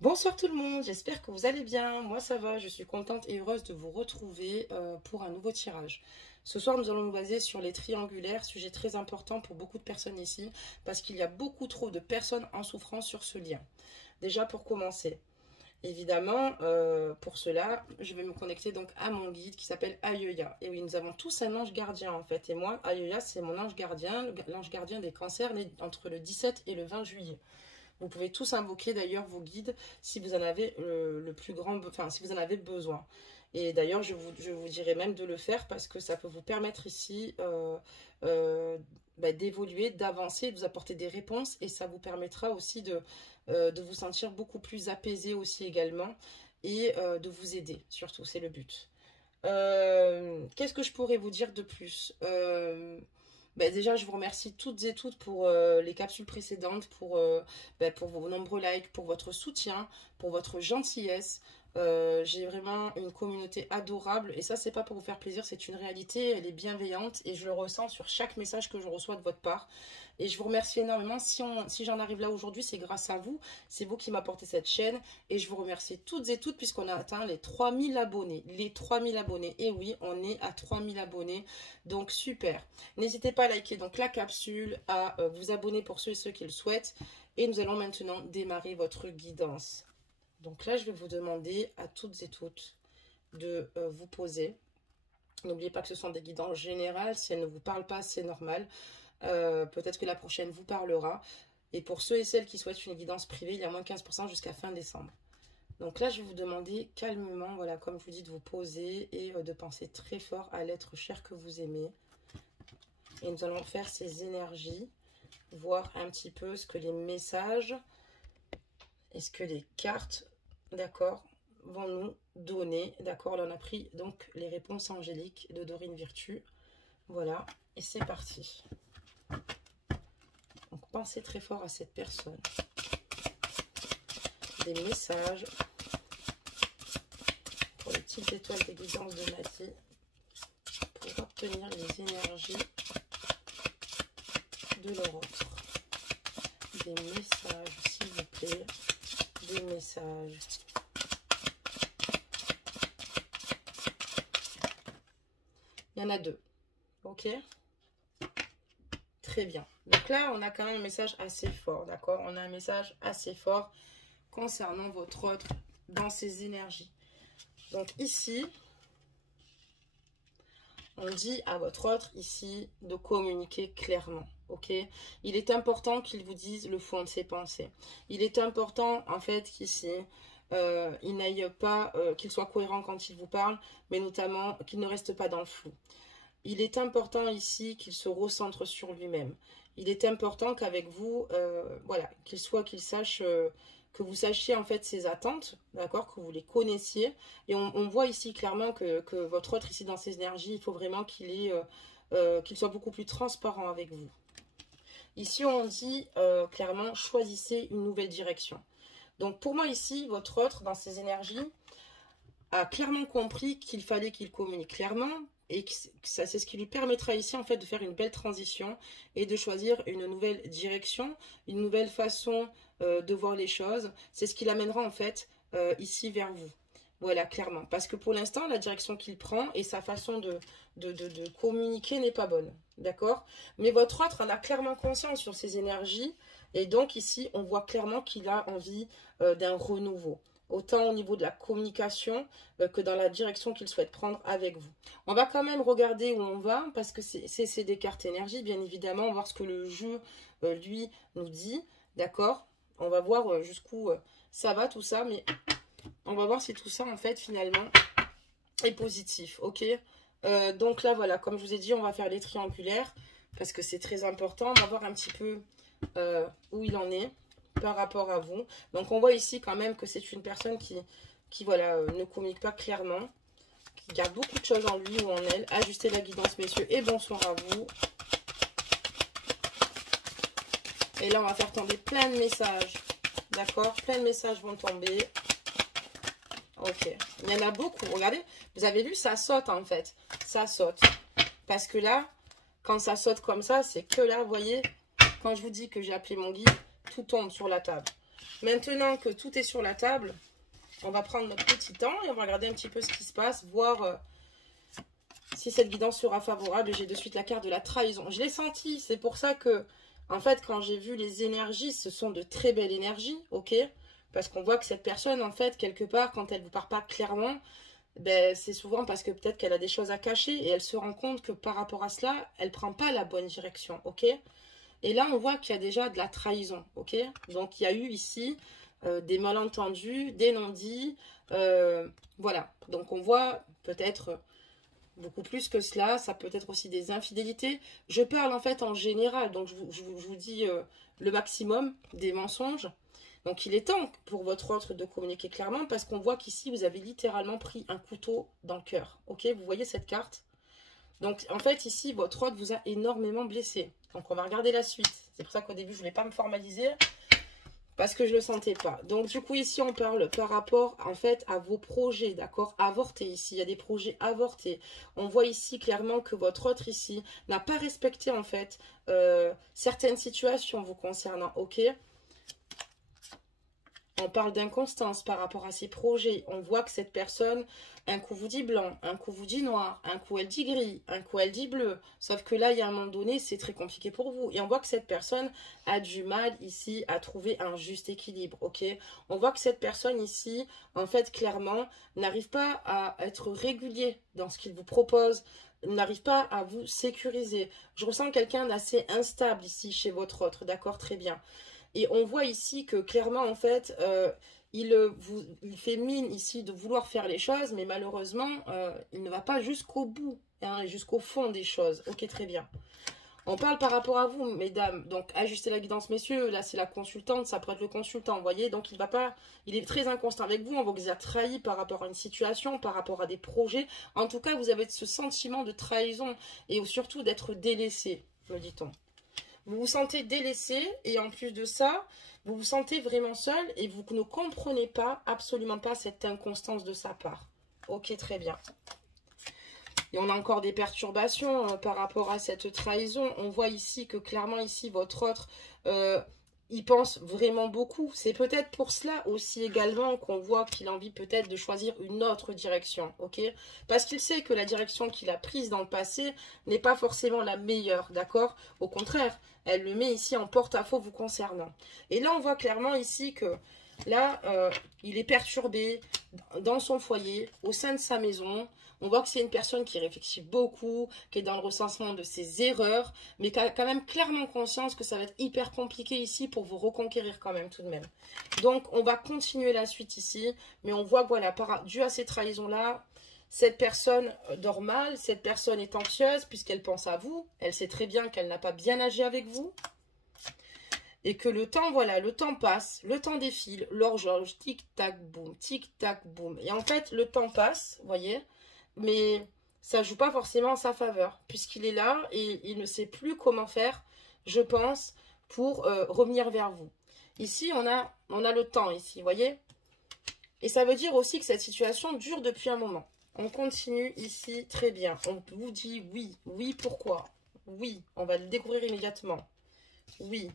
Bonsoir tout le monde, j'espère que vous allez bien. Moi ça va, je suis contente et heureuse de vous retrouver pour un nouveau tirage. Ce soir nous allons nous baser sur les triangulaires, sujet très important pour beaucoup de personnes ici, parce qu'il y a beaucoup trop de personnes en souffrance sur ce lien. Déjà pour commencer, évidemment, pour cela, je vais me connecter donc à mon guide qui s'appelle Ayoya. Et oui, nous avons tous un ange gardien en fait. Et moi, Ayoya, c'est mon ange gardien, l'ange gardien des cancers né entre le 17 et le 20 juillet. Vous pouvez tous invoquer d'ailleurs vos guides si vous en avez le plus grand, enfin si vous en avez besoin. Et d'ailleurs, je vous dirais même de le faire parce que ça peut vous permettre ici d'évoluer, d'avancer, de vous apporter des réponses et ça vous permettra aussi de vous sentir beaucoup plus apaisé aussi également et de vous aider, surtout, c'est le but. Qu'est-ce que je pourrais vous dire de plus déjà, je vous remercie toutes et toutes pour les capsules précédentes, pour vos nombreux likes, pour votre soutien, pour votre gentillesse. J'ai vraiment une communauté adorable et ça, c'est pas pour vous faire plaisir, c'est une réalité, elle est bienveillante et je le ressens sur chaque message que je reçois de votre part. Et je vous remercie énormément. Si j'en arrive là aujourd'hui, c'est grâce à vous. C'est vous qui m'apportez cette chaîne. Et je vous remercie toutes et toutes puisqu'on a atteint les 3000 abonnés. Les 3000 abonnés. Et oui, on est à 3000 abonnés. Donc, super. N'hésitez pas à liker donc la capsule, à vous abonner pour ceux et ceux qui le souhaitent. Et nous allons maintenant démarrer votre guidance. Donc là, je vais vous demander à toutes et toutes de vous poser. N'oubliez pas que ce sont des guidances générales. Si elles ne vous parlent pas, c'est normal. Peut-être que la prochaine vous parlera. Et pour ceux et celles qui souhaitent une guidance privée, il y a moins 15% jusqu'à fin décembre. Donc là, je vais vous demander calmement, voilà, comme je vous dis, de vous poser et de penser très fort à l'être cher que vous aimez. Et nous allons faire ces énergies, voir un petit peu ce que les messages et ce que les cartes, d'accord, vont nous donner. D'accord, là on a pris donc les réponses angéliques de Dorine Virtue. Voilà, et c'est parti. Donc pensez très fort à cette personne. Des messages pour les petites étoiles des guidances de Mathie pour obtenir les énergies de leur offre. Des messages, s'il vous plaît. Des messages. Il y en a deux. Ok? Très bien. Donc là, on a quand même un message assez fort, d'accord? On a un message assez fort concernant votre autre dans ses énergies. Donc ici, on dit à votre autre ici de communiquer clairement, ok? Il est important qu'il vous dise le fond de ses pensées. Il est important, en fait, qu'ici, il n'aille pas, qu'il soit cohérent quand il vous parle, mais notamment qu'il ne reste pas dans le flou. Il est important ici qu'il se recentre sur lui-même. Il est important qu'avec vous, voilà, qu'il sache, que vous sachiez en fait ses attentes, d'accord, que vous les connaissiez. Et on voit ici clairement que votre autre ici dans ses énergies, il faut vraiment qu'il soit beaucoup plus transparent avec vous. Ici, on dit clairement, choisissez une nouvelle direction. Donc pour moi ici, votre autre dans ses énergies a clairement compris qu'il fallait qu'il communique clairement. Et c'est ce qui lui permettra ici en fait de faire une belle transition et de choisir une nouvelle direction, une nouvelle façon de voir les choses. C'est ce qui l'amènera en fait ici vers vous. Voilà, clairement. Parce que pour l'instant, la direction qu'il prend et sa façon de communiquer n'est pas bonne. D'accord? Mais votre autre en a clairement conscience sur ses énergies. Et donc ici, on voit clairement qu'il a envie d'un renouveau. Autant au niveau de la communication que dans la direction qu'il souhaite prendre avec vous. On va quand même regarder où on va, parce que c'est des cartes énergie, bien évidemment. On va voir ce que le jeu, lui, nous dit. D'accord? On va voir jusqu'où ça va, tout ça. Mais on va voir si tout ça, en fait, finalement, est positif. Ok? Donc là, voilà, comme je vous ai dit, on va faire les triangulaires, parce que c'est très important. On va voir un petit peu où il en est par rapport à vous. Donc on voit ici quand même que c'est une personne qui voilà, ne communique pas clairement, qui garde beaucoup de choses en lui ou en elle. Ajustez la guidance, messieurs, et bonsoir à vous. Et là, on va faire tomber plein de messages. D'accord? Plein de messages vont tomber. Ok. Il y en a beaucoup. Regardez, vous avez vu, ça saute en fait. Ça saute. Parce que là, quand ça saute comme ça, c'est que là, vous voyez, quand je vous dis que j'ai appelé mon guide, tout tombe sur la table. Maintenant que tout est sur la table, on va prendre notre petit temps et on va regarder un petit peu ce qui se passe, voir si cette guidance sera favorable. Et j'ai de suite la carte de la trahison. Je l'ai senti, c'est pour ça que, en fait, quand j'ai vu les énergies, ce sont de très belles énergies, ok? Parce qu'on voit que cette personne, en fait, quelque part, quand elle ne vous parle pas clairement, ben, c'est souvent parce que peut-être qu'elle a des choses à cacher et elle se rend compte que par rapport à cela, elle ne prend pas la bonne direction, ok? Et là, on voit qu'il y a déjà de la trahison, ok? Donc, il y a eu ici des malentendus, des non-dits, voilà. Donc, on voit peut-être beaucoup plus que cela. Ça peut être aussi des infidélités. Je parle en fait en général, donc je vous dis le maximum des mensonges. Donc, il est temps pour votre autre de communiquer clairement parce qu'on voit qu'ici, vous avez littéralement pris un couteau dans le cœur, ok? Vous voyez cette carte? Donc, en fait, ici, votre autre vous a énormément blessé. Donc, on va regarder la suite. C'est pour ça qu'au début, je ne voulais pas me formaliser parce que je ne le sentais pas. Donc, du coup, ici, on parle par rapport, en fait, à vos projets, d'accord? Avortés, ici. Il y a des projets avortés. On voit ici clairement que votre autre, ici, n'a pas respecté, en fait, certaines situations vous concernant, ok? On parle d'inconstance par rapport à ses projets. On voit que cette personne, un coup vous dit blanc, un coup vous dit noir, un coup elle dit gris, un coup elle dit bleu. Sauf que là, il y a un moment donné, c'est très compliqué pour vous. Et on voit que cette personne a du mal ici à trouver un juste équilibre, ok? On voit que cette personne ici, en fait, clairement, n'arrive pas à être régulier dans ce qu'il vous propose, n'arrive pas à vous sécuriser. Je ressens quelqu'un d'assez instable ici chez votre autre, d'accord? Très bien. Et on voit ici que clairement, en fait, il fait mine ici de vouloir faire les choses, mais malheureusement, il ne va pas jusqu'au bout, hein, jusqu'au fond des choses. Ok, très bien. On parle par rapport à vous, mesdames. Donc, ajustez la guidance, messieurs. Là, c'est la consultante, ça pourrait être le consultant, vous voyez. Donc, il est très inconstant avec vous. On vous a trahi par rapport à une situation, par rapport à des projets. En tout cas, vous avez ce sentiment de trahison et surtout d'être délaissé, me dit-on. Vous vous sentez délaissé et en plus de ça, vous vous sentez vraiment seul et vous ne comprenez pas, absolument pas cette inconstance de sa part. Ok, très bien. Et on a encore des perturbations par rapport à cette trahison. On voit ici que clairement ici, votre autre, il pense vraiment beaucoup. C'est peut-être pour cela aussi également qu'on voit qu'il a envie peut-être de choisir une autre direction, ok? Parce qu'il sait que la direction qu'il a prise dans le passé n'est pas forcément la meilleure, d'accord? Au contraire, elle le met ici en porte-à-faux vous concernant. Et là, on voit clairement ici que là, il est perturbé dans son foyer, au sein de sa maison. On voit que c'est une personne qui réfléchit beaucoup, qui est dans le recensement de ses erreurs, mais qui a quand même clairement conscience que ça va être hyper compliqué ici pour vous reconquérir quand même tout de même. Donc, on va continuer la suite ici, mais on voit que voilà, dû à ces trahisons-là, cette personne dort mal, cette personne est anxieuse puisqu'elle pense à vous, elle sait très bien qu'elle n'a pas bien agi avec vous, et que le temps, voilà, le temps passe, le temps défile, l'horloge, tic-tac, boum, tic-tac, boum. Et en fait, le temps passe, vous voyez, mais ça ne joue pas forcément en sa faveur, puisqu'il est là et il ne sait plus comment faire, je pense, pour revenir vers vous. Ici, on a le temps, ici, vous voyez. Et ça veut dire aussi que cette situation dure depuis un moment. On continue ici, très bien. On vous dit oui, oui, pourquoi? Oui, on va le découvrir immédiatement. Oui.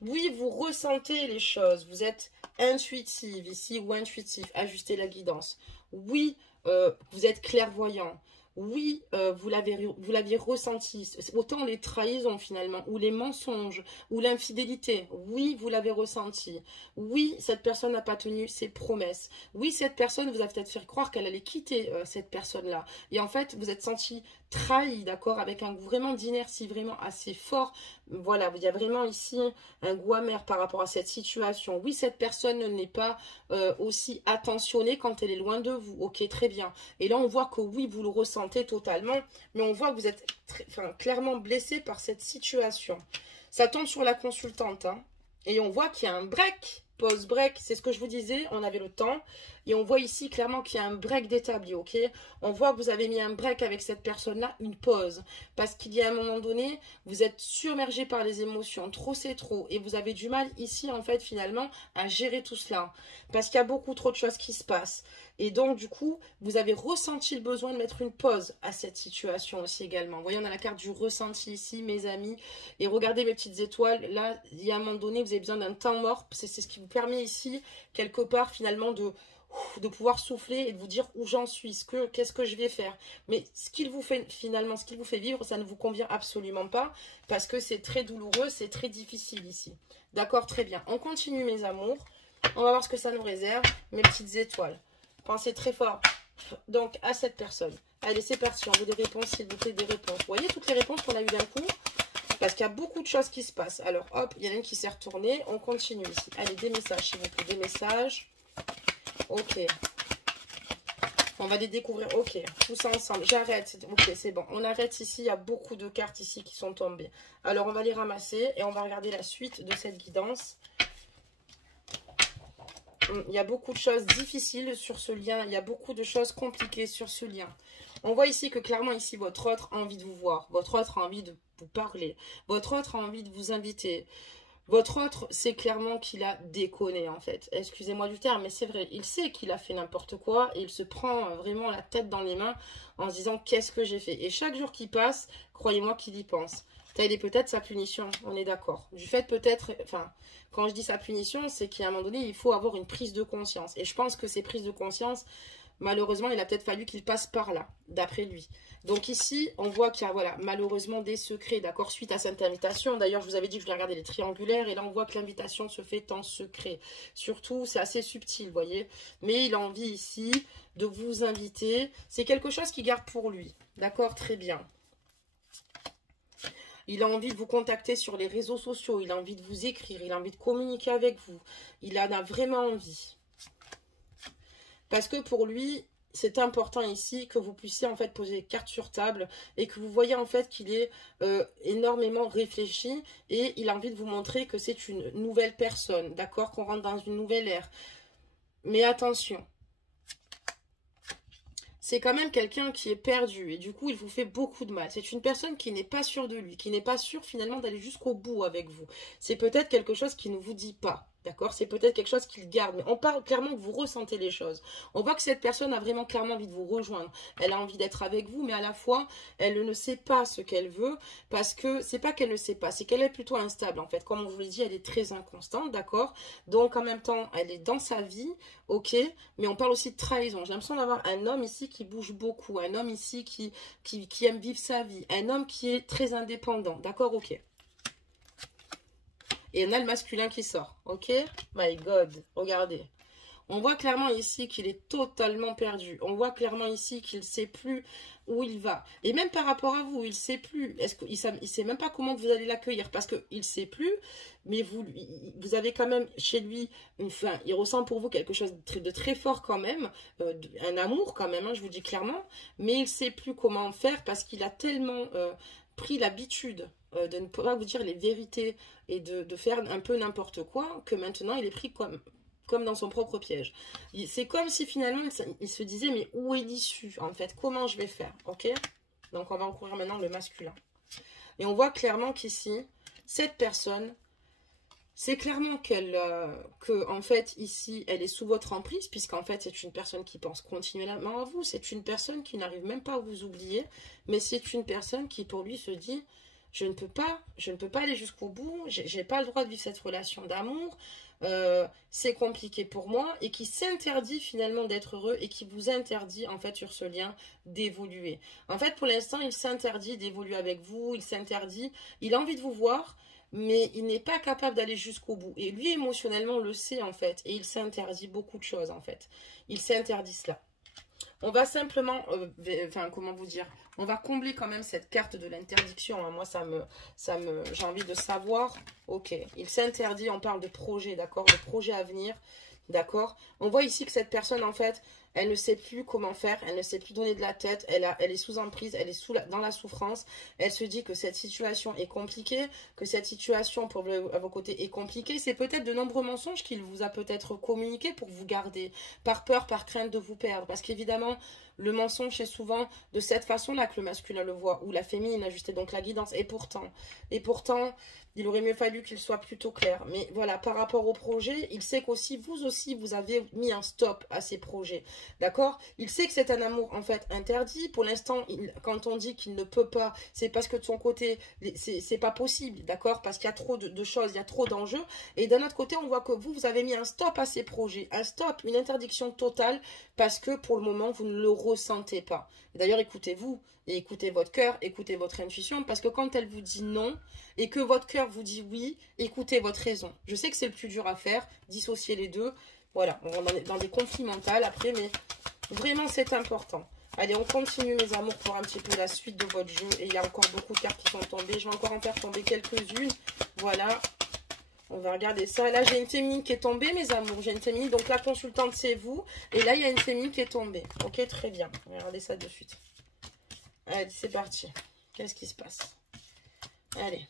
Oui, vous ressentez les choses, vous êtes intuitive ici ou intuitif, ajustez la guidance. Oui, vous êtes clairvoyant. Oui, vous l'aviez ressenti. Autant les trahisons finalement, ou les mensonges, ou l'infidélité. Oui, vous l'avez ressenti. Oui, cette personne n'a pas tenu ses promesses. Oui, cette personne vous a peut-être fait croire qu'elle allait quitter cette personne-là. Et en fait, vous êtes senti trahi, d'accord, avec un goût vraiment d'inertie, vraiment assez fort. Voilà, il y a vraiment ici un goût amer par rapport à cette situation. Oui, cette personne n'est pas aussi attentionnée quand elle est loin de vous. Ok, très bien. Et là, on voit que oui, vous le ressentez totalement, mais on voit que vous êtes clairement blessé par cette situation. Ça tombe sur la consultante, hein, et on voit qu'il y a un break. Pause break, c'est ce que je vous disais, on avait le temps. Et on voit ici clairement qu'il y a un break d'établi, ok? On voit que vous avez mis un break avec cette personne-là, une pause. Parce qu'il y a un moment donné, vous êtes submergé par les émotions. Trop, c'est trop. Et vous avez du mal ici, en fait, finalement, à gérer tout cela. Parce qu'il y a beaucoup trop de choses qui se passent. Et donc, du coup, vous avez ressenti le besoin de mettre une pause à cette situation aussi également. Vous voyez, on a la carte du ressenti ici, mes amis. Et regardez mes petites étoiles. Là, il y a un moment donné, vous avez besoin d'un temps mort. C'est ce qui vous permet ici, quelque part, finalement, de pouvoir souffler et de vous dire où j'en suis, qu'est-ce que je vais faire. Mais ce qu'il vous fait finalement, ce qu'il vous fait vivre, ça ne vous convient absolument pas parce que c'est très douloureux, c'est très difficile ici. D'accord, très bien. On continue mes amours. On va voir ce que ça nous réserve, mes petites étoiles. Pensez très fort donc à cette personne. Allez, c'est parti. On veut des réponses, s'il vous plaît, des réponses. Vous voyez toutes les réponses qu'on a eues d'un coup? Parce qu'il y a beaucoup de choses qui se passent. Alors, hop, il y en a une qui s'est retournée. On continue ici. Allez, des messages, s'il vous plaît, des messages. Ok. On va les découvrir. Ok. Tout ça ensemble. J'arrête. Ok, c'est bon. On arrête ici. Il y a beaucoup de cartes ici qui sont tombées. Alors, on va les ramasser et on va regarder la suite de cette guidance. Il y a beaucoup de choses difficiles sur ce lien. Il y a beaucoup de choses compliquées sur ce lien. On voit ici que clairement, ici, votre autre a envie de vous voir. Votre autre a envie de vous parler. Votre autre a envie de vous inviter. Votre autre, c'est clairement qu'il a déconné, en fait. Excusez-moi du terme, mais c'est vrai. Il sait qu'il a fait n'importe quoi et il se prend vraiment la tête dans les mains en se disant « Qu'est-ce que j'ai fait ?» Et chaque jour qui passe, croyez-moi qu'il y pense. Telle est peut-être sa punition, on est d'accord. Du fait peut-être, enfin, quand je dis sa punition, c'est qu'à un moment donné, il faut avoir une prise de conscience. Et je pense que ces prises de conscience, malheureusement, il a peut-être fallu qu'il passe par là, d'après lui. Donc ici, on voit qu'il y a, voilà, malheureusement des secrets, d'accord, suite à cette invitation. D'ailleurs, je vous avais dit que je voulais regarder les triangulaires, et là, on voit que l'invitation se fait en secret. Surtout, c'est assez subtil, vous voyez. Mais il a envie ici de vous inviter. C'est quelque chose qu'il garde pour lui, d'accord, très bien. Il a envie de vous contacter sur les réseaux sociaux, il a envie de vous écrire, il a envie de communiquer avec vous. Il en a vraiment envie. Parce que pour lui, c'est important ici que vous puissiez en fait poser les cartes sur table et que vous voyez en fait qu'il est énormément réfléchi et il a envie de vous montrer que c'est une nouvelle personne, d'accord, qu'on rentre dans une nouvelle ère. Mais attention, c'est quand même quelqu'un qui est perdu et du coup il vous fait beaucoup de mal. C'est une personne qui n'est pas sûre de lui, qui n'est pas sûre finalement d'aller jusqu'au bout avec vous. C'est peut-être quelque chose qu'il ne vous dit pas, d'accord? C'est peut-être quelque chose qu'il garde, mais on parle clairement que vous ressentez les choses. On voit que cette personne a vraiment clairement envie de vous rejoindre. Elle a envie d'être avec vous, mais à la fois elle ne sait pas ce qu'elle veut parce que c'est pas qu'elle ne sait pas, c'est qu'elle est plutôt instable en fait. Comme on vous l'a dit, elle est très inconstante, d'accord? Donc en même temps, elle est dans sa vie. Ok, mais on parle aussi de trahison. J'ai l'impression d'avoir un homme ici qui bouge beaucoup, un homme ici qui aime vivre sa vie, un homme qui est très indépendant. D'accord, ok. Et on a le masculin qui sort. Ok, my God, regardez. On voit clairement ici qu'il est totalement perdu. On voit clairement ici qu'il ne sait plus où il va. Et même par rapport à vous, il ne sait plus. Il ne sait même pas comment vous allez l'accueillir parce qu'il ne sait plus. Mais vous avez quand même chez lui, il ressent pour vous quelque chose de très fort quand même. Un amour quand même, hein, je vous dis clairement. Mais il ne sait plus comment faire parce qu'il a tellement pris l'habitude de ne pas vous dire les vérités et de faire un peu n'importe quoi que maintenant il est pris comme dans son propre piège. C'est comme si finalement il se disait mais où est l'issue en fait, comment je vais faire, ok? Donc on va recouvrir maintenant le masculin. Et on voit clairement qu'ici, cette personne, c'est clairement que en fait ici elle est sous votre emprise puisqu'en fait c'est une personne qui pense continuellement à vous, c'est une personne qui n'arrive même pas à vous oublier, mais c'est une personne qui pour lui se dit je ne peux pas aller jusqu'au bout, j'ai pas le droit de vivre cette relation d'amour, c'est compliqué pour moi, et qui s'interdit finalement d'être heureux et qui vous interdit en fait sur ce lien d'évoluer. En fait pour l'instant il s'interdit d'évoluer avec vous, il a envie de vous voir, mais il n'est pas capable d'aller jusqu'au bout. Et lui émotionnellement le sait en fait, et il s'interdit beaucoup de choses en fait. Il s'interdit cela. On va simplement, comment vous dire, on va combler quand même cette carte de l'interdiction. Hein. Moi, j'ai envie de savoir. Ok, il s'interdit, on parle de projet, d'accord, de projet à venir, d'accord. On voit ici que cette personne, en fait, elle ne sait plus comment faire, elle ne sait plus donner de la tête, elle est sous emprise, elle est dans la souffrance. Elle se dit que cette situation est compliquée, que cette situation à vos côtés est compliquée. C'est peut-être de nombreux mensonges qu'il vous a peut-être communiqués pour vous garder, par peur, par crainte de vous perdre. Parce qu'évidemment, le mensonge, c'est souvent de cette façon-là que le masculin le voit, ou la féminine, ajuster donc la guidance. Et pourtant, il aurait mieux fallu qu'il soit plutôt clair. Mais voilà, par rapport au projet, il sait qu'aussi, vous avez mis un stop à ces projets. d'accord? Il sait que c'est un amour, en fait, interdit. Pour l'instant, quand on dit qu'il ne peut pas, c'est parce que de son côté, c'est pas possible, d'accord? Parce qu'il y a trop de choses, il y a trop d'enjeux. Et d'un autre côté, on voit que vous avez mis un stop à ces projets, un stop, une interdiction totale, parce que pour le moment, vous ne le ressentez pas. D'ailleurs, écoutez-vous, et écoutez votre cœur, écoutez votre intuition, parce que quand elle vous dit non, et que votre cœur vous dit oui, écoutez votre raison. Je sais que c'est le plus dur à faire, dissocier les deux. Voilà, on va dans des conflits mentaux après, mais vraiment c'est important. Allez, on continue mes amours pour un petit peu la suite de votre jeu. Et il y a encore beaucoup de cartes qui sont tombées. Je vais encore en faire tomber quelques-unes. Voilà. On va regarder ça. Là, j'ai une féminine qui est tombée, mes amours. J'ai une féminine. Donc, la consultante, c'est vous. Et là, il y a une féminine qui est tombée. Ok, très bien. On va regarder ça de suite. Allez, c'est parti. Qu'est-ce qui se passe? Allez.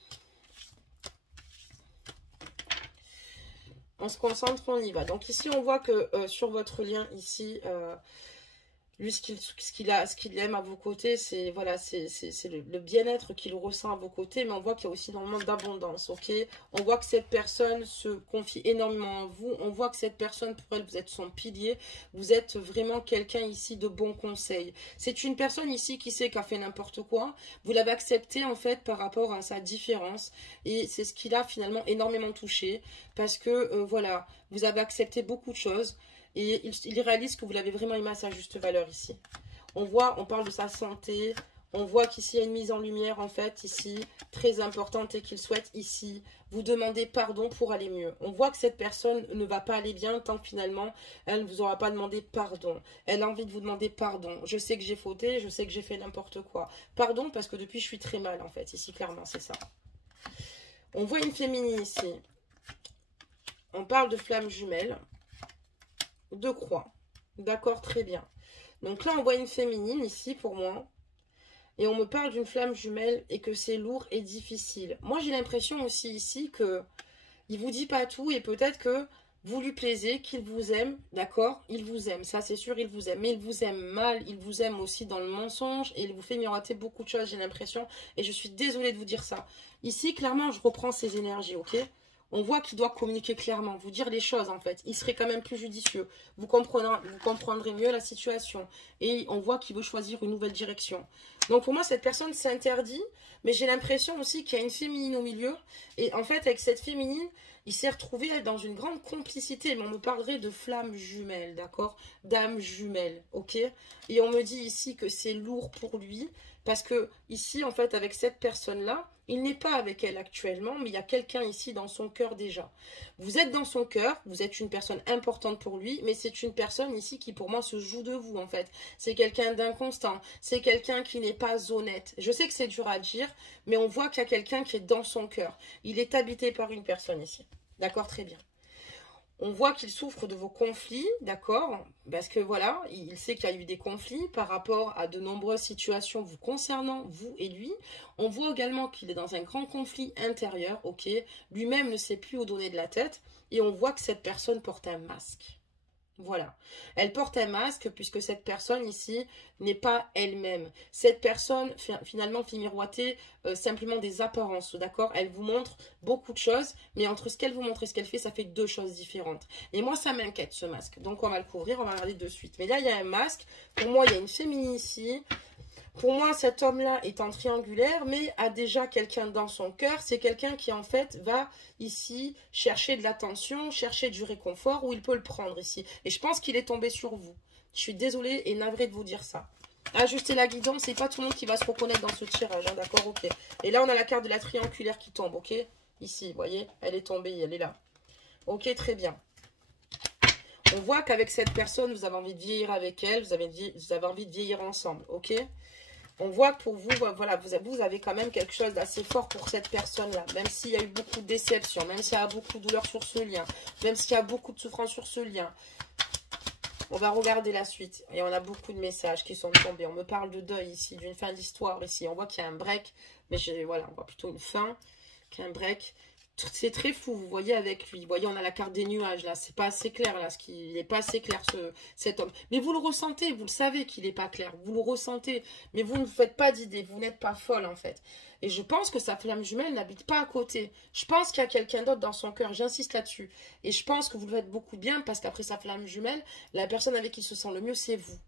On se concentre, on y va. Donc, ici, on voit que sur votre lien, ici... lui, ce qu'il aime à vos côtés, c'est voilà, c'est le bien-être qu'il ressent à vos côtés, mais on voit qu'il y a aussi énormément d'abondance, ok? On voit que cette personne se confie énormément en vous, on voit que cette personne, pour elle, vous êtes son pilier, vous êtes vraiment quelqu'un ici de bons conseils. C'est une personne ici qui sait qu'elle fait n'importe quoi, vous l'avez accepté en fait par rapport à sa différence, et c'est ce qui l'a finalement énormément touché, parce que voilà, vous avez accepté beaucoup de choses, et il réalise que vous l'avez vraiment aimé à sa juste valeur ici. On voit, on parle de sa santé. On voit qu'ici, il y a une mise en lumière, en fait, ici, très importante et qu'il souhaite ici vous demander pardon pour aller mieux. On voit que cette personne ne va pas aller bien tant que finalement, elle ne vous aura pas demandé pardon. Elle a envie de vous demander pardon. Je sais que j'ai fauté, je sais que j'ai fait n'importe quoi. Pardon parce que depuis, je suis très mal, en fait. Ici, clairement, c'est ça. On voit une féminine ici. On parle de flamme jumelle. De croix. D'accord, très bien. Donc là, on voit une féminine ici pour moi. Et on me parle d'une flamme jumelle et que c'est lourd et difficile. Moi, j'ai l'impression aussi ici que il vous dit pas tout et peut-être que vous lui plaisez, qu'il vous aime, d'accord? Il vous aime, ça c'est sûr, il vous aime. Mais il vous aime mal, il vous aime aussi dans le mensonge et il vous fait miroiter beaucoup de choses, j'ai l'impression. Et je suis désolée de vous dire ça. Ici, clairement, je reprends ses énergies, ok? On voit qu'il doit communiquer clairement, vous dire les choses en fait. Il serait quand même plus judicieux. Vous comprendrez mieux la situation. Et on voit qu'il veut choisir une nouvelle direction. Donc pour moi, cette personne s'interdit. Mais j'ai l'impression aussi qu'il y a une féminine au milieu. Et en fait, avec cette féminine, il s'est retrouvé dans une grande complicité. Mais on me parlerait de flamme jumelle, d'accord? D'âme jumelle, ok? Et on me dit ici que c'est lourd pour lui. Parce que ici, en fait, avec cette personne-là, il n'est pas avec elle actuellement, mais il y a quelqu'un ici dans son cœur déjà. Vous êtes dans son cœur, vous êtes une personne importante pour lui, mais c'est une personne ici qui pour moi se joue de vous en fait. C'est quelqu'un d'inconstant, c'est quelqu'un qui n'est pas honnête. Je sais que c'est dur à dire, mais on voit qu'il y a quelqu'un qui est dans son cœur. Il est habité par une personne ici. D'accord, très bien. On voit qu'il souffre de vos conflits, d'accord? Parce que voilà, il sait qu'il y a eu des conflits par rapport à de nombreuses situations vous concernant, vous et lui. On voit également qu'il est dans un grand conflit intérieur, ok? Lui-même ne sait plus où donner de la tête. Et on voit que cette personne porte un masque. Voilà. Elle porte un masque puisque cette personne ici n'est pas elle-même. Cette personne finalement fait miroiter simplement des apparences, d'accord? Elle vous montre beaucoup de choses, mais entre ce qu'elle vous montre et ce qu'elle fait, ça fait deux choses différentes. Et moi, ça m'inquiète ce masque. Donc on va le couvrir, on va regarder de suite. Mais là, il y a un masque. Pour moi, il y a une féminine ici. Pour moi, cet homme-là est en triangulaire, mais a déjà quelqu'un dans son cœur. C'est quelqu'un qui, en fait, va ici chercher de l'attention, chercher du réconfort, où il peut le prendre ici. Et je pense qu'il est tombé sur vous. Je suis désolée et navrée de vous dire ça. Ajuster la guidance, c'est pas tout le monde qui va se reconnaître dans ce tirage, hein, d'accord, ok. Et là, on a la carte de la triangulaire qui tombe, ok. Ici, vous voyez, elle est tombée, elle est là. Ok, très bien. On voit qu'avec cette personne, vous avez envie de vieillir avec elle, vous avez envie de vieillir ensemble, ok. On voit que pour vous, voilà, vous avez quand même quelque chose d'assez fort pour cette personne-là. Même s'il y a eu beaucoup de déception, même s'il y a beaucoup de douleur sur ce lien, même s'il y a beaucoup de souffrance sur ce lien. On va regarder la suite. Et on a beaucoup de messages qui sont tombés. On me parle de deuil ici, d'une fin d'histoire ici. On voit qu'il y a un break. Mais voilà, on voit plutôt une fin qu'un break. c'est très flou, vous voyez, avec lui. Vous voyez, on a la carte des nuages, là. C'est pas assez clair, là. Il n'est pas assez clair, cet homme. Mais vous le ressentez, vous le savez qu'il n'est pas clair. Vous le ressentez. Mais vous ne vous faites pas d'idée. Vous n'êtes pas folle, en fait. Et je pense que sa flamme jumelle n'habite pas à côté. Je pense qu'il y a quelqu'un d'autre dans son cœur. J'insiste là-dessus. Et je pense que vous le faites beaucoup bien, parce qu'après sa flamme jumelle, la personne avec qui il se sent le mieux, c'est vous.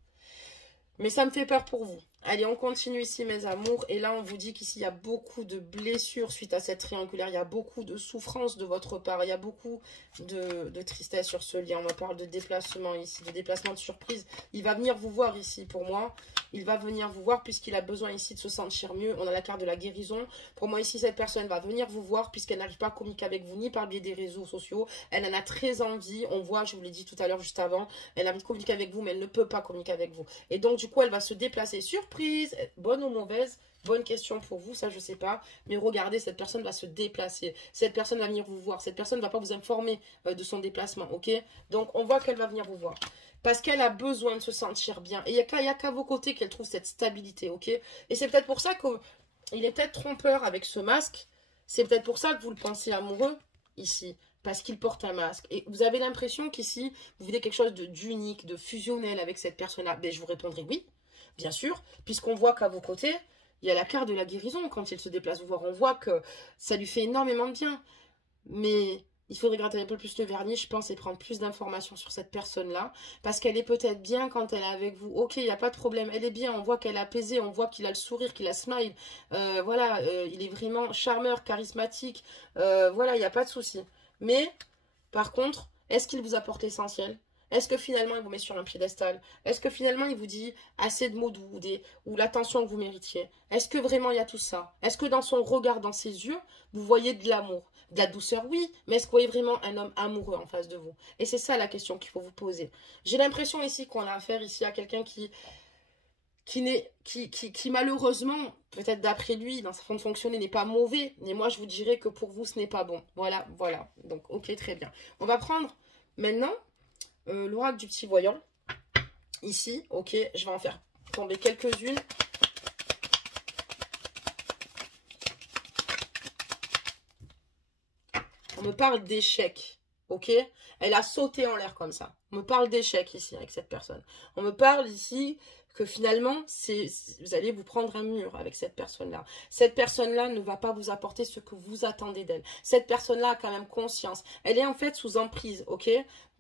Mais ça me fait peur pour vous. Allez, on continue ici, mes amours. Et là, on vous dit qu'ici, il y a beaucoup de blessures suite à cette triangulaire. Il y a beaucoup de souffrance de votre part. Il y a beaucoup de tristesse sur ce lien. On me parle de déplacement ici, de déplacement de surprise. Il va venir vous voir ici, pour moi. Il va venir vous voir puisqu'il a besoin ici de se sentir mieux. On a la carte de la guérison. Pour moi, ici, cette personne va venir vous voir puisqu'elle n'arrive pas à communiquer avec vous ni par le biais des réseaux sociaux. Elle en a très envie. On voit, je vous l'ai dit tout à l'heure, juste avant. Elle a envie de communiquer avec vous, mais elle ne peut pas communiquer avec vous. Et donc, du coup, elle va se déplacer. Surprise, bonne ou mauvaise? Bonne question pour vous, ça je sais pas. Mais regardez, cette personne va se déplacer. Cette personne va venir vous voir. Cette personne ne va pas vous informer de son déplacement, ok? Donc, on voit qu'elle va venir vous voir. Parce qu'elle a besoin de se sentir bien. Et il n'y a qu'à vos côtés qu'elle trouve cette stabilité, ok? Et c'est peut-être pour ça qu'il est peut-être trompeur avec ce masque. C'est peut-être pour ça que vous le pensez amoureux, ici. Parce qu'il porte un masque. Et vous avez l'impression qu'ici, vous voulez quelque chose d'unique, de fusionnel avec cette personne-là. Ben, je vous répondrai oui, bien sûr. Puisqu'on voit qu'à vos côtés, il y a la carte de la guérison. Quand il se déplace vous voir, on voit que ça lui fait énormément de bien. Mais il faudrait gratter un peu plus le vernis, je pense, et prendre plus d'informations sur cette personne-là. Parce qu'elle est peut-être bien quand elle est avec vous. Ok, il n'y a pas de problème. Elle est bien, on voit qu'elle est apaisée, on voit qu'il a le sourire, qu'il a smile. Voilà, il est vraiment charmeur, charismatique. Voilà, il n'y a pas de souci. Mais, par contre, est-ce qu'il vous apporte l'essentiel? Est-ce que finalement, il vous met sur un piédestal? Est-ce que finalement, il vous dit assez de mots doux ou l'attention que vous méritiez? Est-ce que vraiment, il y a tout ça? Est-ce que dans son regard, dans ses yeux, vous voyez de l'amour? De la douceur, oui, mais est-ce que vous voyez vraiment un homme amoureux en face de vous? Et c'est ça la question qu'il faut vous poser. J'ai l'impression ici qu'on a affaire ici à quelqu'un qui malheureusement, peut-être d'après lui, dans sa façon de fonctionner, n'est pas mauvais. Mais moi, je vous dirais que pour vous, ce n'est pas bon. Voilà, voilà. Donc, ok, très bien. On va prendre maintenant l'oracle du petit voyant. Ici, ok, je vais en faire tomber quelques-unes. On me parle d'échec, ok? Elle a sauté en l'air comme ça. On me parle d'échec ici avec cette personne. On me parle ici que finalement, vous allez vous prendre un mur avec cette personne-là. Cette personne-là ne va pas vous apporter ce que vous attendez d'elle. Cette personne-là a quand même conscience. Elle est en fait sous emprise, ok?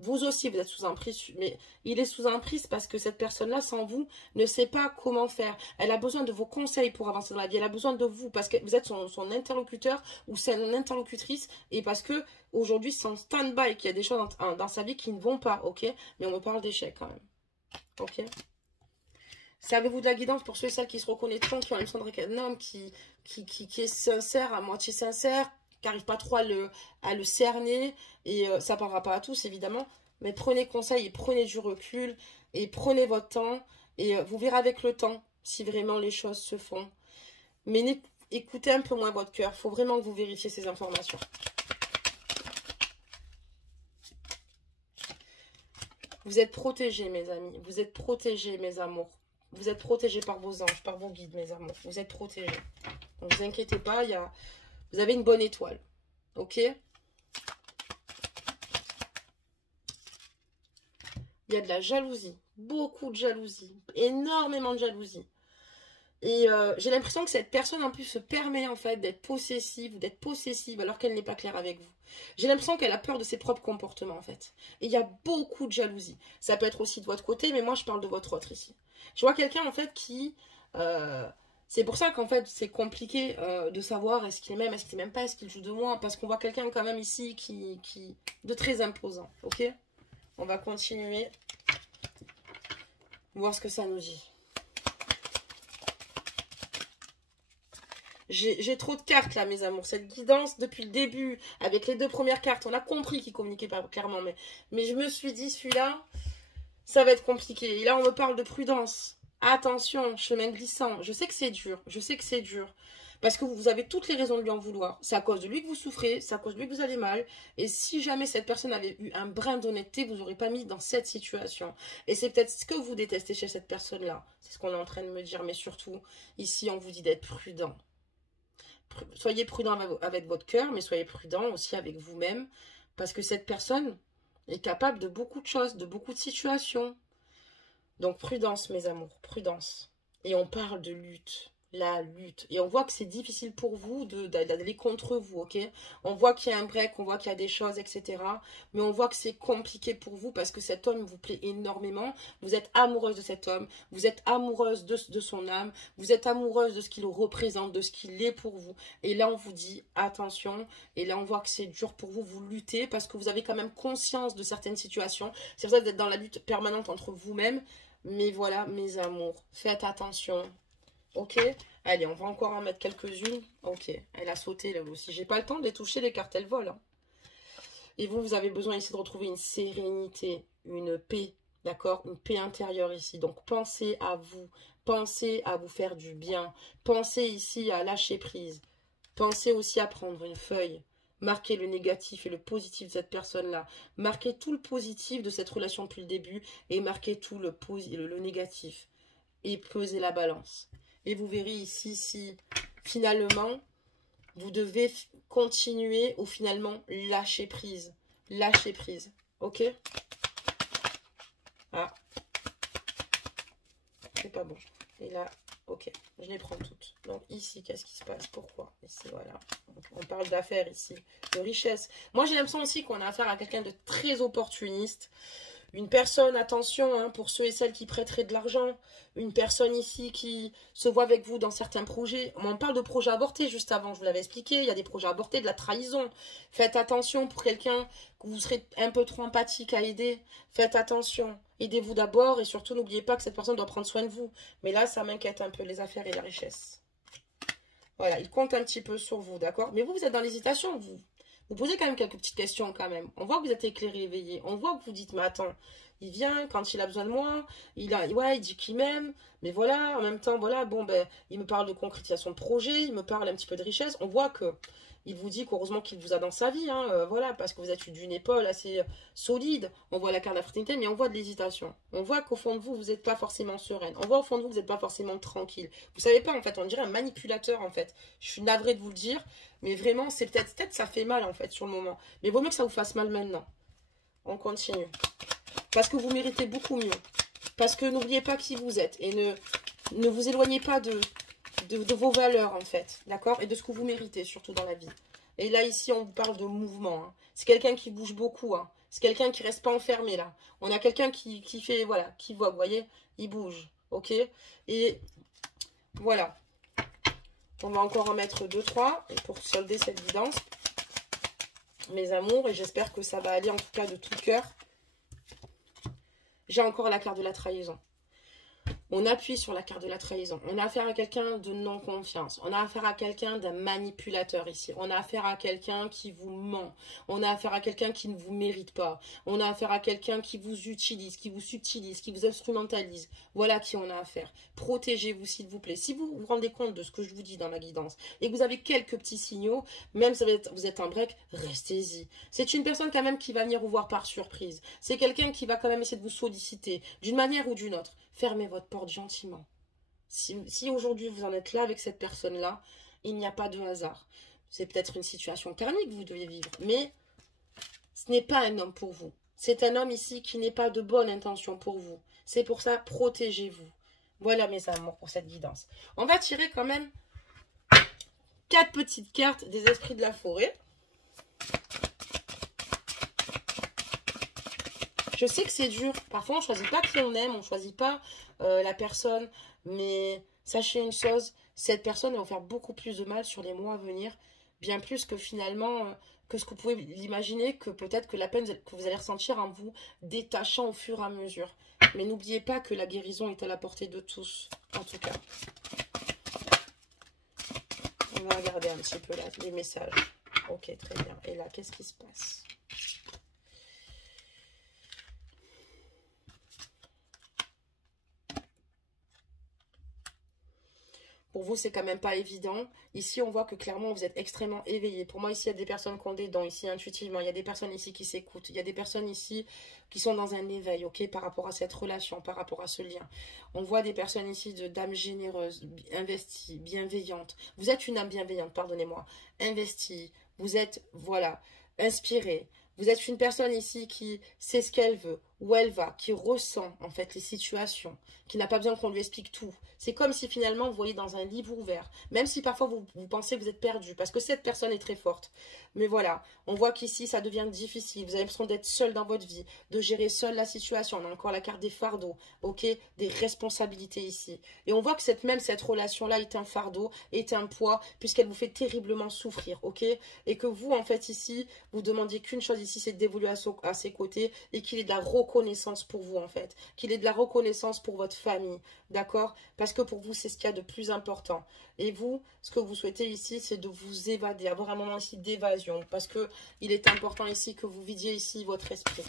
Vous aussi, vous êtes sous emprise, mais il est sous emprise parce que cette personne-là, sans vous, ne sait pas comment faire. Elle a besoin de vos conseils pour avancer dans la vie. Elle a besoin de vous parce que vous êtes son interlocuteur ou son interlocutrice et parce que aujourd'hui, c'est en stand-by, qu'il y a des choses dans sa vie qui ne vont pas, ok? Mais on me parle d'échec quand même, ok? Savez-vous de la guidance pour ceux et celles qui se reconnaîtront, qui ont l'impression d'un homme qui est sincère, à moitié sincère, qui n'arrive pas trop à le cerner, et ça ne parlera pas à tous évidemment, mais prenez conseil et prenez du recul, et prenez votre temps, et vous verrez avec le temps si vraiment les choses se font. Mais écoutez un peu moins votre cœur, il faut vraiment que vous vérifiez ces informations. Vous êtes protégés, mes amis, vous êtes protégés, mes amours. Vous êtes protégés par vos anges, par vos guides, mes amours. Vous êtes protégés. Donc, ne vous inquiétez pas, vous avez une bonne étoile. Ok? Il y a de la jalousie. Beaucoup de jalousie. Énormément de jalousie. Et j'ai l'impression que cette personne, en plus, se permet, en fait, d'être possessive ou d'être possessive alors qu'elle n'est pas claire avec vous. J'ai l'impression qu'elle a peur de ses propres comportements, en fait. Et il y a beaucoup de jalousie. Ça peut être aussi de votre côté, mais moi, je parle de votre autre ici. Je vois quelqu'un, en fait, qui... c'est pour ça qu'en fait, c'est compliqué de savoir est-ce qu'il m'aime, est-ce qu'il m'aime pas, est-ce qu'il joue de moi. Parce qu'on voit quelqu'un, quand même, ici, de très imposant. Ok? On va continuer. Voir ce que ça nous dit. J'ai trop de cartes là, mes amours. Cette guidance, depuis le début, avec les deux premières cartes, on a compris qu'il communiquait pas clairement. Mais je me suis dit, celui-là, ça va être compliqué. Et là, on me parle de prudence. Attention, chemin glissant. Je sais que c'est dur. Je sais que c'est dur. Parce que vous avez toutes les raisons de lui en vouloir. C'est à cause de lui que vous souffrez. C'est à cause de lui que vous allez mal. Et si jamais cette personne avait eu un brin d'honnêteté, vous n'aurez pas mis dans cette situation. Et c'est peut-être ce que vous détestez chez cette personne-là. C'est ce qu'on est en train de me dire. Mais surtout, ici, on vous dit d'être prudent. soyez prudent avec votre cœur, mais soyez prudent aussi avec vous-même, parce que cette personne est capable de beaucoup de choses, de beaucoup de situations. Donc prudence, mes amours, prudence. Et on parle de lutte, la lutte. Et on voit que c'est difficile pour vous d'aller contre vous, ok? On voit qu'il y a un break, on voit qu'il y a des choses, etc. Mais on voit que c'est compliqué pour vous parce que cet homme vous plaît énormément. Vous êtes amoureuse de cet homme, vous êtes amoureuse de son âme, vous êtes amoureuse de ce qu'il représente, de ce qu'il est pour vous. Et là, on vous dit attention. Et là, on voit que c'est dur pour vous, vous luttez parce que vous avez quand même conscience de certaines situations. C'est pour ça que vous êtes dans la lutte permanente entre vous-même. Mais voilà, mes amours, faites attention. Ok, allez, on va encore en mettre quelques-unes. Ok, elle a sauté là aussi. J'ai pas le temps de les toucher, les cartes, elles volent. Hein. Et vous, vous avez besoin ici de retrouver une sérénité, une paix, d'accord? Une paix intérieure ici. Donc, pensez à vous faire du bien. Pensez ici à lâcher prise. Pensez aussi à prendre une feuille. Marquez le négatif et le positif de cette personne-là. Marquez tout le positif de cette relation depuis le début et marquez tout le négatif. Et pesez la balance. Et vous verrez ici si finalement vous devez continuer ou finalement lâcher prise. Lâcher prise. Ok? Ah. C'est pas bon. Et là, ok. Je les prends toutes. Donc ici, qu'est-ce qui se passe? Pourquoi? Ici, voilà. Donc, on parle d'affaires ici. De richesse. Moi, j'ai l'impression aussi qu'on a affaire à quelqu'un de très opportuniste. Une personne, attention, hein, pour ceux et celles qui prêteraient de l'argent, une personne ici qui se voit avec vous dans certains projets. On parle de projets avortés juste avant, je vous l'avais expliqué, il y a des projets avortés, de la trahison. Faites attention pour quelqu'un que vous serez un peu trop empathique à aider. Faites attention, aidez-vous d'abord et surtout n'oubliez pas que cette personne doit prendre soin de vous. Mais là, ça m'inquiète un peu, les affaires et la richesse. Voilà, il compte un petit peu sur vous, d'accord? Mais vous, vous êtes dans l'hésitation, vous posez quand même quelques petites questions quand même. On voit que vous êtes éclairé, éveillé. On voit que vous dites, mais attends, il vient quand il a besoin de moi. Ouais, il dit qu'il m'aime. Mais voilà, en même temps, voilà, bon, ben, il me parle de concrétisation de projet. Il me parle un petit peu de richesse. On voit que il vous dit qu'heureusement qu'il vous a dans sa vie. Hein, voilà, parce que vous êtes d'une épaule assez solide. On voit la carte de la fraternité, mais on voit de l'hésitation. On voit qu'au fond de vous, vous n'êtes pas forcément sereine. On voit au fond de vous, vous n'êtes pas forcément tranquille. Vous savez pas, en fait, on dirait un manipulateur, en fait. Je suis navrée de vous le dire. Mais vraiment, c'est peut-être ça fait mal en fait sur le moment. Mais vaut mieux que ça vous fasse mal maintenant. On continue. Parce que vous méritez beaucoup mieux. Parce que n'oubliez pas qui vous êtes. Et ne vous éloignez pas de vos valeurs en fait. D'accord? Et de ce que vous méritez surtout dans la vie. Et là ici, on vous parle de mouvement. Hein. C'est quelqu'un qui bouge beaucoup. Hein. C'est quelqu'un qui reste pas enfermé là. On a quelqu'un qui fait, voilà, qui voit, vous voyez, il bouge. Ok? Et voilà. On va encore en mettre 2-3 pour solder cette guidance, mes amours, et j'espère que ça va aller en tout cas de tout cœur. J'ai encore la carte de la trahison. On appuie sur la carte de la trahison. On a affaire à quelqu'un de non-confiance. On a affaire à quelqu'un d'un manipulateur ici. On a affaire à quelqu'un qui vous ment. On a affaire à quelqu'un qui ne vous mérite pas. On a affaire à quelqu'un qui vous utilise, qui vous subtilise, qui vous instrumentalise. Voilà à qui on a affaire. Protégez-vous s'il vous plaît. Si vous vous rendez compte de ce que je vous dis dans ma guidance et que vous avez quelques petits signaux, même si vous êtes en break, restez-y. C'est une personne quand même qui va venir vous voir par surprise. C'est quelqu'un qui va quand même essayer de vous solliciter d'une manière ou d'une autre. Fermez votre porte gentiment. Si aujourd'hui vous en êtes là avec cette personne-là, il n'y a pas de hasard. C'est peut-être une situation karmique que vous devez vivre, mais ce n'est pas un homme pour vous. C'est un homme ici qui n'est pas de bonne intention pour vous. C'est pour ça, protégez-vous. Voilà mes amours pour cette guidance. On va tirer quand même 4 petites cartes des esprits de la forêt. Je sais que c'est dur. Parfois, on ne choisit pas qui on aime, on ne choisit pas la personne. Mais sachez une chose, cette personne va vous faire beaucoup plus de mal sur les mois à venir. Bien plus que finalement, que ce que vous pouvez l'imaginer, que peut-être que la peine que vous allez ressentir en vous détachant au fur et à mesure. Mais n'oubliez pas que la guérison est à la portée de tous, en tout cas. On va regarder un petit peu là, les messages. Ok, très bien. Et là, qu'est-ce qui se passe ? Pour vous, c'est quand même pas évident. Ici, on voit que clairement, vous êtes extrêmement éveillé. Pour moi, ici, il y a des personnes qui ont des dons, ici, intuitivement. Il y a des personnes ici qui s'écoutent. Il y a des personnes ici qui sont dans un éveil, ok, par rapport à cette relation, par rapport à ce lien. On voit des personnes ici de d'âmes généreuses, investies, bienveillantes. Vous êtes une âme bienveillante, pardonnez-moi. Investie. Vous êtes, voilà, inspirée. Vous êtes une personne ici qui sait ce qu'elle veut, où elle va, qui ressent en fait les situations, qui n'a pas besoin qu'on lui explique tout. C'est comme si finalement vous voyez dans un livre ouvert, même si parfois vous pensez que vous êtes perdu, parce que cette personne est très forte. Mais voilà, on voit qu'ici ça devient difficile, vous avez l'impression d'être seul dans votre vie, de gérer seul la situation. On a encore la carte des fardeaux, ok, des responsabilités ici. Et on voit que cette relation-là est un fardeau, est un poids, puisqu'elle vous fait terriblement souffrir, ok. Et que vous, en fait, ici, vous demandiez qu'une chose ici, c'est d'évoluer à ses côtés et qu'il ait de la reconnaissance pour vous, en fait. Qu'il ait de la reconnaissance pour votre famille, d'accord? Parce que pour vous, c'est ce qu'il y a de plus important. Et vous, ce que vous souhaitez ici, c'est de vous évader, avoir un moment ici d'évasion. Parce que il est important ici que vous vidiez ici votre esprit.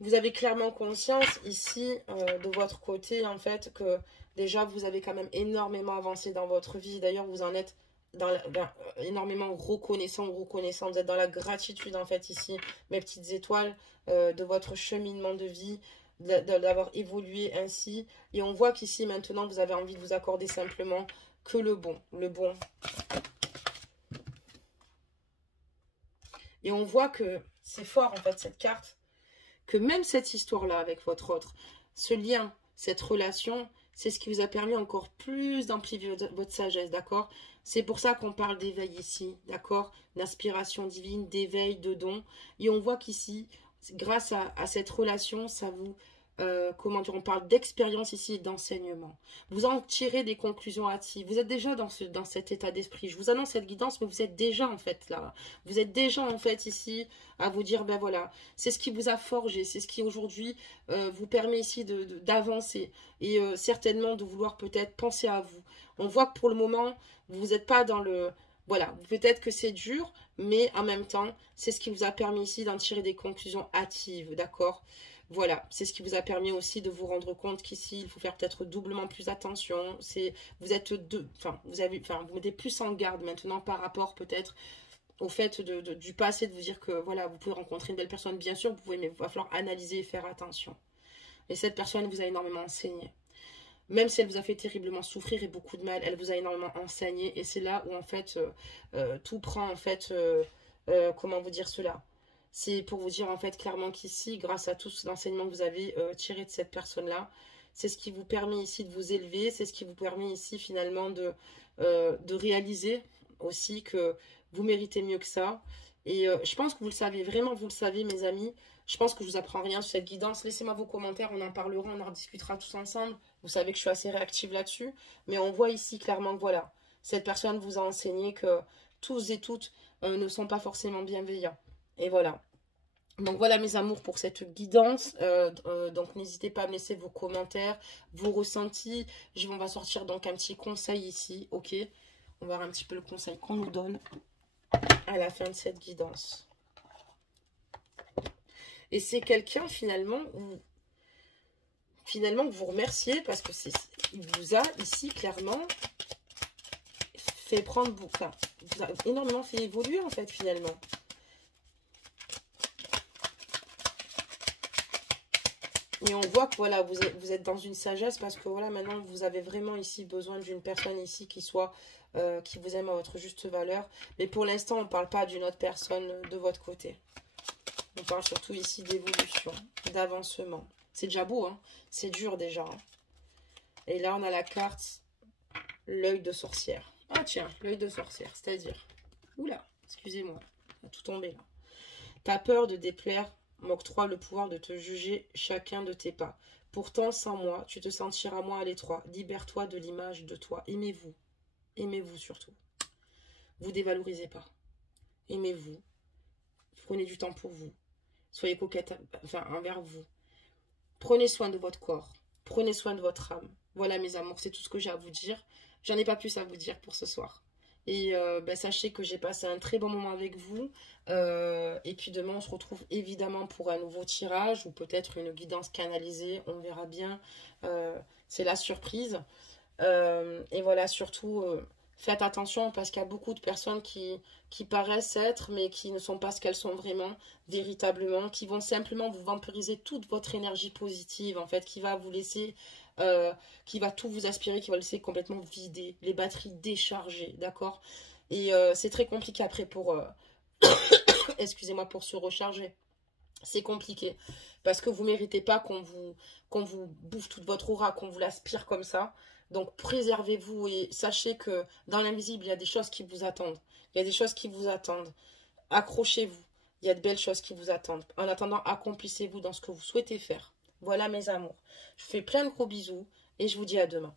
Vous avez clairement conscience ici, de votre côté, en fait, que déjà, vous avez quand même énormément avancé dans votre vie. D'ailleurs, vous en êtes énormément reconnaissant ou reconnaissant. Vous êtes dans la gratitude, en fait, ici, mes petites étoiles, de votre cheminement de vie, d'avoir évolué ainsi. Et on voit qu'ici, maintenant, vous avez envie de vous accorder simplement que le bon. Le bon. Et on voit que c'est fort, en fait, cette carte. Que même cette histoire-là avec votre autre, ce lien, cette relation, c'est ce qui vous a permis encore plus d'amplifier votre sagesse, d'accord? C'est pour ça qu'on parle d'éveil ici, d'accord? D'inspiration divine, d'éveil, de don. Et on voit qu'ici, grâce à cette relation, ça vous... comment dire, on parle d'expérience ici et d'enseignement. Vous en tirez des conclusions hâtives. Vous êtes déjà dans cet état d'esprit. Je vous annonce cette guidance, mais vous êtes déjà en fait là. Vous êtes déjà en fait ici à vous dire, ben voilà, c'est ce qui vous a forgé, c'est ce qui aujourd'hui vous permet ici d'avancer et certainement de vouloir peut-être penser à vous. On voit que pour le moment, vous n'êtes pas dans le... Voilà, peut-être que c'est dur, mais en même temps, c'est ce qui vous a permis ici d'en tirer des conclusions hâtives, d'accord? Voilà, c'est ce qui vous a permis aussi de vous rendre compte qu'ici, il faut faire peut-être doublement plus attention. Vous êtes vous mettez plus en garde maintenant par rapport peut-être au fait du passé, de vous dire que voilà, vous pouvez rencontrer une belle personne, bien sûr, vous pouvez, mais il va falloir analyser et faire attention. Et cette personne vous a énormément enseigné. Même si elle vous a fait terriblement souffrir et beaucoup de mal, elle vous a énormément enseigné. Et c'est là où en fait, tout prend en fait, comment vous dire cela? C'est pour vous dire en fait clairement qu'ici, grâce à tout l'enseignement que vous avez tiré de cette personne-là, c'est ce qui vous permet ici de vous élever, c'est ce qui vous permet ici finalement de réaliser aussi que vous méritez mieux que ça. Et je pense que vous le savez, vraiment vous le savez mes amis. Je pense que je vous apprends rien sur cette guidance. Laissez-moi vos commentaires, on en parlera, on en rediscutera tous ensemble. Vous savez que je suis assez réactive là-dessus. Mais on voit ici clairement que voilà, cette personne vous a enseigné que tous et toutes ne sont pas forcément bienveillants. Et voilà. Donc voilà mes amours pour cette guidance. Donc n'hésitez pas à me laisser vos commentaires, vos ressentis. On va sortir donc un petit conseil ici, ok? On va voir un petit peu le conseil qu'on nous donne à la fin de cette guidance. Et c'est quelqu'un finalement que vous remerciez parce que il vous a ici clairement fait prendre beaucoup, enfin, vous a énormément fait évoluer en fait finalement. Et on voit que voilà, vous êtes dans une sagesse parce que voilà, maintenant vous avez vraiment ici besoin d'une personne ici qui soit qui vous aime à votre juste valeur. Mais pour l'instant, on ne parle pas d'une autre personne de votre côté. On parle surtout ici d'évolution, d'avancement. C'est déjà beau, hein? C'est dur déjà. Hein? Et là, on a la carte l'œil de sorcière. Ah tiens, l'œil de sorcière, c'est-à-dire... Oula, excusez-moi, ça a tout tombé là. T'as peur de déplaire, m'octroie le pouvoir de te juger chacun de tes pas. Pourtant, sans moi, tu te sentiras moins à l'étroit. Libère-toi de l'image de toi. Aimez-vous. Aimez-vous surtout. Vous dévalorisez pas. Aimez-vous. Prenez du temps pour vous. Soyez coquette envers vous. Prenez soin de votre corps. Prenez soin de votre âme. Voilà mes amours, c'est tout ce que j'ai à vous dire. J'en ai pas plus à vous dire pour ce soir. Et sachez que j'ai passé un très bon moment avec vous. Et puis demain, on se retrouve évidemment pour un nouveau tirage ou peut-être une guidance canalisée. On verra bien. C'est la surprise. Et voilà, surtout, faites attention parce qu'il y a beaucoup de personnes qui paraissent être, mais qui ne sont pas ce qu'elles sont vraiment, véritablement, qui vont simplement vous vampiriser toute votre énergie positive, en fait, qui va vous laisser, qui va tout vous aspirer, qui va laisser complètement vider, les batteries déchargées, d'accord? Et c'est très compliqué après pour, excusez-moi, pour se recharger. C'est compliqué parce que vous méritez pas qu'on vous bouffe toute votre aura, qu'on vous l'aspire comme ça. Donc préservez-vous et sachez que dans l'invisible, il y a des choses qui vous attendent. Il y a des choses qui vous attendent. Accrochez-vous. Il y a de belles choses qui vous attendent. En attendant, accomplissez-vous dans ce que vous souhaitez faire. Voilà mes amours. Je vous fais plein de gros bisous et je vous dis à demain.